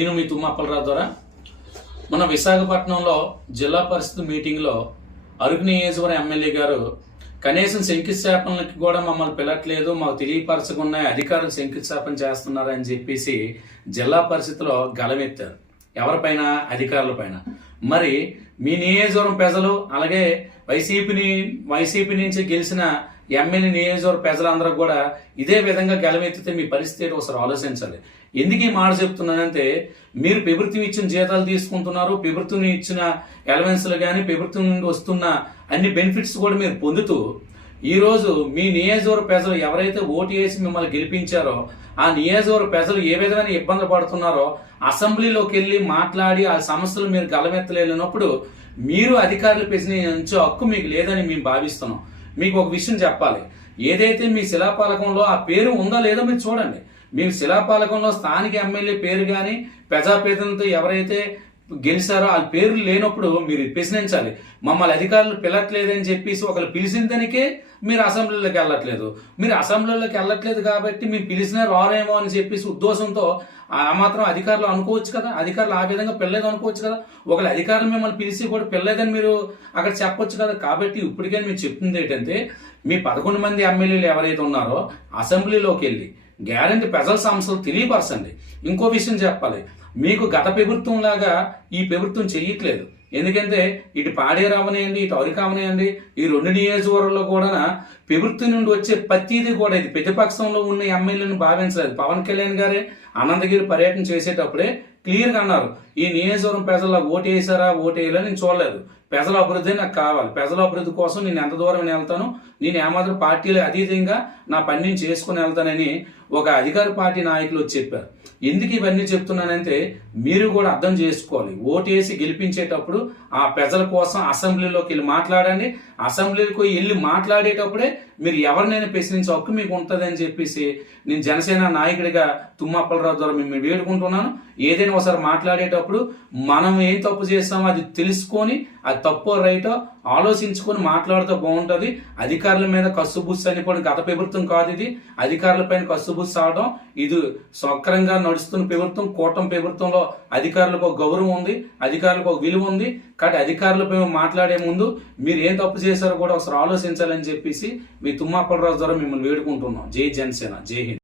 నేను మీ తూమాపల్లరావు ద్వారా మన విశాఖపట్నంలో జిల్లా పరిషత్ మీటింగ్లో అరుగు నియోజకవర్గ ఎమ్మెల్యే గారు కనీసం శంకుస్థాపనలకి కూడా మమ్మల్ని పిలట్లేదు మాకు తెలియపరచకుండా అధికారులు శంకుస్థాపన చేస్తున్నారని చెప్పేసి జిల్లా పరిస్థితిలో గలమెత్తారు. ఎవరిపైన అధికారుల పైన మరి మీ నియోజకవర్గం ప్రజలు అలాగే వైసీపీని వైసీపీ నుంచి గెలిచిన ఎమ్మెల్యే నియోజకవర్గ ప్రజలందరూ కూడా ఇదే విధంగా గెలవెత్తితే మీ పరిస్థితి ఒకసారి ఆలోచించాలి. ఎందుకు ఈ మాట చెప్తున్నానంటే మీరు ప్రభుత్వం ఇచ్చిన జీతాలు తీసుకుంటున్నారు ప్రభుత్వం ఇచ్చిన ఎలవెన్స్లు కానీ ప్రభుత్వం నుండి వస్తున్న అన్ని బెనిఫిట్స్ కూడా మీరు పొందుతూ ఈరోజు మీ నియోజకవర్గ ప్రజలు ఎవరైతే ఓటు వేసి మిమ్మల్ని గెలిపించారో ఆ నియోజకవర్గ ప్రజలు ఏ విధమైన ఇబ్బంది పడుతున్నారో అసెంబ్లీలోకి వెళ్ళి మాట్లాడి ఆ సమస్యలు మీరు గలమెత్తలేనప్పుడు మీరు అధికారులు ప్రశ్నించే హక్కు మీకు లేదని మేము భావిస్తున్నాం. మీకు ఒక విషయం చెప్పాలి. ఏదైతే మీ శిలాపాలకంలో ఆ పేరు ఉందో లేదో మీరు చూడండి. మీ శిలాపాలకంలో స్థానిక ఎమ్మెల్యే పేరు కానీ ప్రజాప్రతినిధులతో ఎవరైతే గెలిచారో? వాళ్ళ పేర్లు లేనప్పుడు మీరు ప్రశ్నించాలి. మమ్మల్ని అధికారులు పిలట్లేదని చెప్పేసి ఒకరు పిలిచిన దానికే మీరు అసెంబ్లీలోకి వెళ్ళట్లేదు. మీరు అసెంబ్లీలోకి వెళ్ళట్లేదు కాబట్టి మీరు పిలిచినా రారేమో అని చెప్పేసి ఉద్దేశంతో ఆ మాత్రం అధికారులు అనుకోవచ్చు కదా? అధికారులు ఆ విధంగా పిల్లలేదు అనుకోవచ్చు కదా? ఒకళ్ళ అధికారులు మిమ్మల్ని పిలిచి కూడా పిల్లలేదని మీరు అక్కడ చెప్పొచ్చు కదా? కాబట్టి ఇప్పటికే మీరు చెప్తుంది ఏంటంటే మీ పదకొండు మంది ఎమ్మెల్యేలు ఎవరైతే ఉన్నారో అసెంబ్లీలోకి వెళ్ళి గ్యారంటీ ప్రజల సమస్యలు తెలియపరచండి. ఇంకో విషయం చెప్పాలి. మీకు గత ప్రభుత్వం లాగా ఈ ప్రభుత్వం చెయ్యట్లేదు. ఎందుకంటే ఇటు పాడేరు అవనేయండి ఇటు అరిక అవనేయండి ఈ రెండు నియోజకవర్గంలో కూడా ప్రభుత్వం నుండి వచ్చే ప్రతిదీ కూడా ఇది ప్రతిపక్షంలో ఉన్న ఎమ్మెల్యేలను భావించలేదు. పవన్ కళ్యాణ్ గారే అనంతగిరి పర్యటన చేసేటప్పుడే క్లియర్గా అన్నారు ఈ నియోజకవర్గం ప్రజలు ఓటు వేసారా ఓటు వేయాలని నేను చూడలేదు. ప్రజల అభివృద్ధి నాకు కావాలి. ప్రజల అభివృద్ధి కోసం నేను ఎంత దూరం వెళ్తాను? నేను ఏమాత్రం పార్టీలు అతీతంగా నా పని నేను చేసుకుని వెళ్తానని ఒక అధికార పార్టీ నాయకులు వచ్చి చెప్పారు. ఎందుకు ఇవన్నీ చెప్తున్నానంటే మీరు కూడా అర్థం చేసుకోవాలి. ఓటు వేసి గెలిపించేటప్పుడు ఆ ప్రజల కోసం అసెంబ్లీలోకి వెళ్ళి మాట్లాడండి. అసెంబ్లీలోకి వెళ్ళి మాట్లాడేటప్పుడే మీరు ఎవరినైనా ప్రశ్నించే హక్కు మీకు ఉంటుంది అని చెప్పేసి నేను జనసేన నాయకుడిగా తుమ్మప్పలరావు ద్వారా మేము వేడుకుంటున్నాను. ఏదైనా ఒకసారి మాట్లాడేటప్పుడు మనం ఏం తప్పు చేస్తామో అది తెలుసుకొని అది తప్పో రైటో ఆలోచించుకొని మాట్లాడితే బాగుంటుంది. అధికారుల మీద కస్సుబుస్సు అని కూడా గత ప్రభుత్వం కాదు ఇది. అధికారుల పైన కస్సుబుస్సు అవడం ఇది సక్రంగా నడుస్తున్న ప్రభుత్వం కూటమి ప్రభుత్వంలో అధికారులకు ఒక గౌరవం ఉంది అధికారులకు ఒక విలువ ఉంది. కాబట్టి అధికారులపై మాట్లాడే ముందు మీరు ఏం తప్పు చేశారో కూడా ఒకసారి ఆలోచించాలని చెప్పేసి మీ తుమ్మాపలరాజు ద్వారా మిమ్మల్ని వేడుకుంటున్నాం. జై జనసేన జై హింద్.